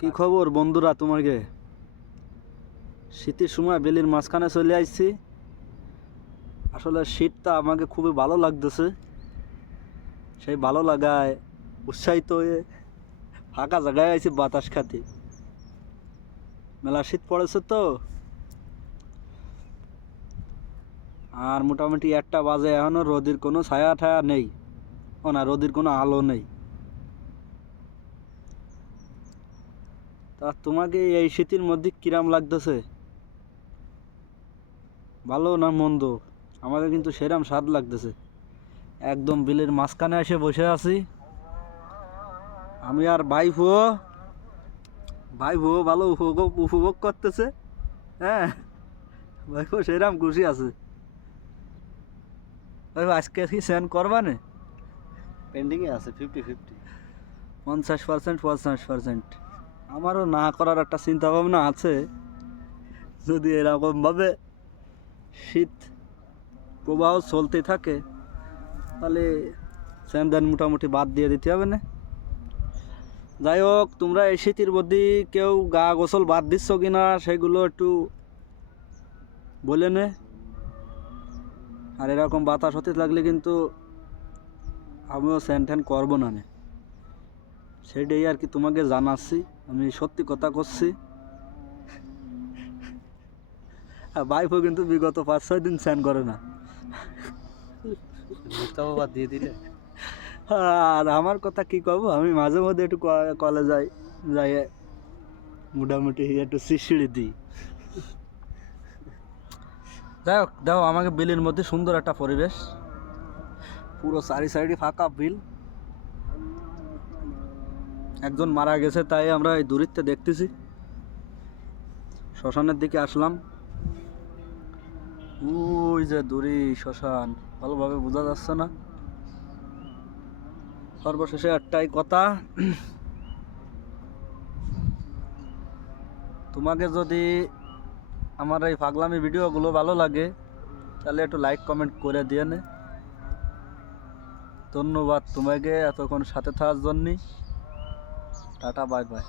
কি খবর বন্ধুরা তোমাকে শীতের সময় বেলির মাঝখানে চলে আসছি আসলে শীতটা আমাকে খুবই ভালো লাগতেছে। সেই ভালো লাগায় উৎসাহিত হয়ে ফাঁকা জায়গায় আছি বাতাস খাতে। মেলা শীত পড়েছে তো। আর মোটামুটি একটা বাজে এখনও রোদির কোনো ছায়া ঠায়া নেই। ও না, রোদির কোনো আলো নেই। তা তোমাকে এই শীতের মধ্যে কিরাম লাগতেছে? ভালো না মন্দ? আমাকে কিন্তু সেরাম স্বাদ লাগতেছে। একদম বিলের মাঝখানে এসে বসে আছি। আমি আর ভাই ভুয়ো ভাই ভুয়ো ভালো উপভোগ উপভোগ করতেছে। হ্যাঁ ভাই ভুয়ো সেরাম খুশি আছে। ভাই আজকে কি স্যান করবা না? পেন্ডিংয়ে আছে ফিফটি ফিফটি পঞ্চাশ পার্সেন্ট পঞ্চাশ পার্সেন্ট আমারও না করার একটা চিন্তা ভাবনা আছে। যদি এরকমভাবে শীত প্রবাহ চলতে থাকে, তাহলে স্যানদান মোটামুটি বাদ দিয়ে দিতে হবে না। যাই হোক, তোমরা এই শীতের মধ্যে কেউ গা গোসল বাদ দিচ্ছ কি না সেগুলো একটু বলে নে। আর এরকম বাতাস হতে লাগলে কিন্তু আমিও স্যান ট্যান করব না নে। সেটাই আর কি তোমাকে জানাচ্ছি। আমি সত্যি কথা করছি আর বাইফও কিন্তু বিগত পাঁচ ছয় দিন স্যান করে না। দিয়ে দিলে? আর আমার কথা কি কব? আমি মাঝে মধ্যে একটু কলে যাই যাই মোটামুটি একটু শিশিড়ি দিই। যাই হোক দেখো আমাকে বিলের মধ্যে সুন্দর একটা পরিবেশ। পুরো চারি সাইডে ফাঁকা বিল। একজন মারা গেছে, তাই আমরা এই দূরিত্বে দেখতেছি। শ্মশানের দিকে আসলাম। ওই যে দূরি শ্মশান, ভালোভাবে বোঝা যাচ্ছে না। সর্বশেষে একটাই কথা, তোমাকে যদি আমার এই পাগলামি ভিডিওগুলো ভালো লাগে, তাহলে একটু লাইক কমেন্ট করে দিয়ে নে ধন্যবাদ তোমাকে এতক্ষণ সাথে থাকার জন্যে। Tata bye bye